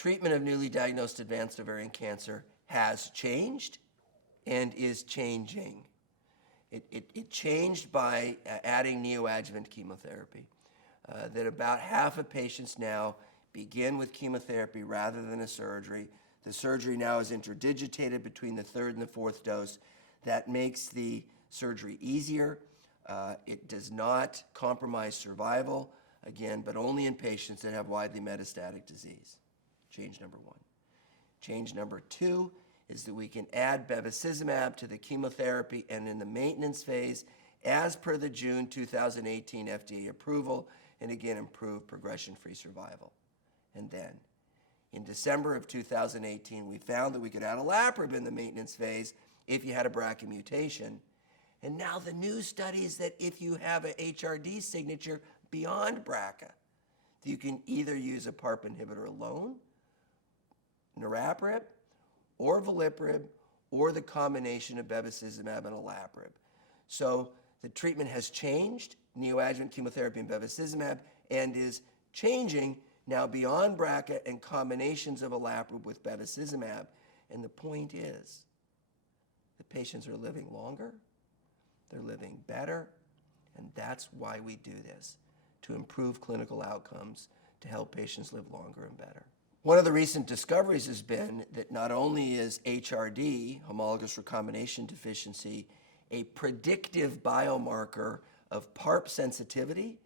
treatment of newly diagnosed advanced ovarian cancer has changed and is changing. It changed by adding neoadjuvant chemotherapy. That about half of patients now begin with chemotherapy rather than a surgery. The surgery now is interdigitated between the third and the fourth dose. That makes the surgery easier. It does not compromise survival, again, but only in patients that have widely metastatic disease. Change number one. Change number two is that we can add bevacizumab to the chemotherapy and in the maintenance phase as per the June 2018 FDA approval, and again improve progression-free survival. And then, in December of 2018, we found that we could add olaparib in the maintenance phase if you had a BRCA mutation. And now the new study is that if you have a HRD signature beyond BRCA, you can either use a PARP inhibitor alone, niraparib, or veliparib, or the combination of bevacizumab and olaparib. So the treatment has changed, neoadjuvant chemotherapy and bevacizumab, and is changing now beyond BRCA and combinations of olaparib with bevacizumab. And the point is, the patients are living longer, they're living better, and that's why we do this, to improve clinical outcomes, to help patients live longer and better. One of the recent discoveries has been that not only is HRD, homologous recombination deficiency, a predictive biomarker of PARP sensitivity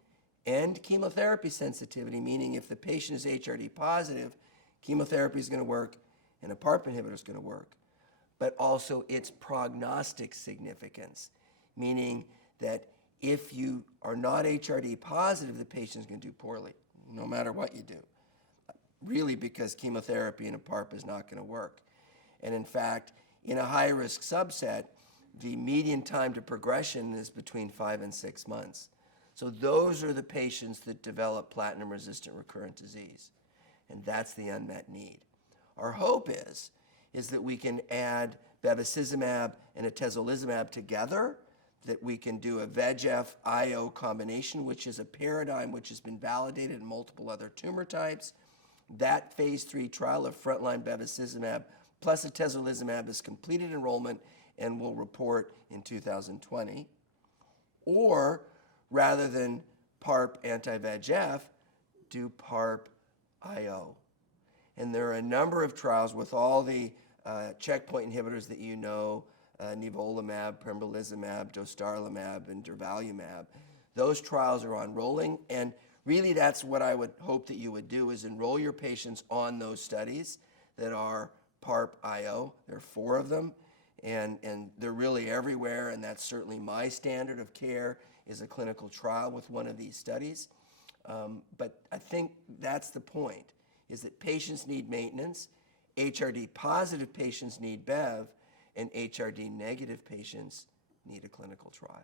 and chemotherapy sensitivity, meaning if the patient is HRD positive, chemotherapy is going to work and a PARP inhibitor is going to work. But also its prognostic significance, meaning that if you are not HRD positive, the patient is going to do poorly, no matter what you do. Really, because chemotherapy and a PARP is not going to work. And in fact, in a high-risk subset, the median time to progression is between 5 and 6 months. So those are the patients that develop platinum-resistant recurrent disease. And that's the unmet need. Our hope is that we can add bevacizumab and atezolizumab together, that we can do a VEGF-IO combination, which is a paradigm which has been validated in multiple other tumor types. That phase 3 trial of frontline bevacizumab plus atezolizumab has completed enrollment and will report in 2020. Or, rather than PARP anti-VEGF, do PARP-IO. And there are a number of trials with all the checkpoint inhibitors that you know, nivolumab, pembrolizumab, dostarlimab, and durvalumab. Those trials are enrolling, and really that's what I would hope that you would do, is enroll your patients on those studies that are PARP-IO. There are 4 of them, and they're really everywhere, and that's certainly my standard of care, is a clinical trial with one of these studies. But I think that's the point, is that patients need maintenance, HRD positive patients need Bev, and HRD negative patients need a clinical trial.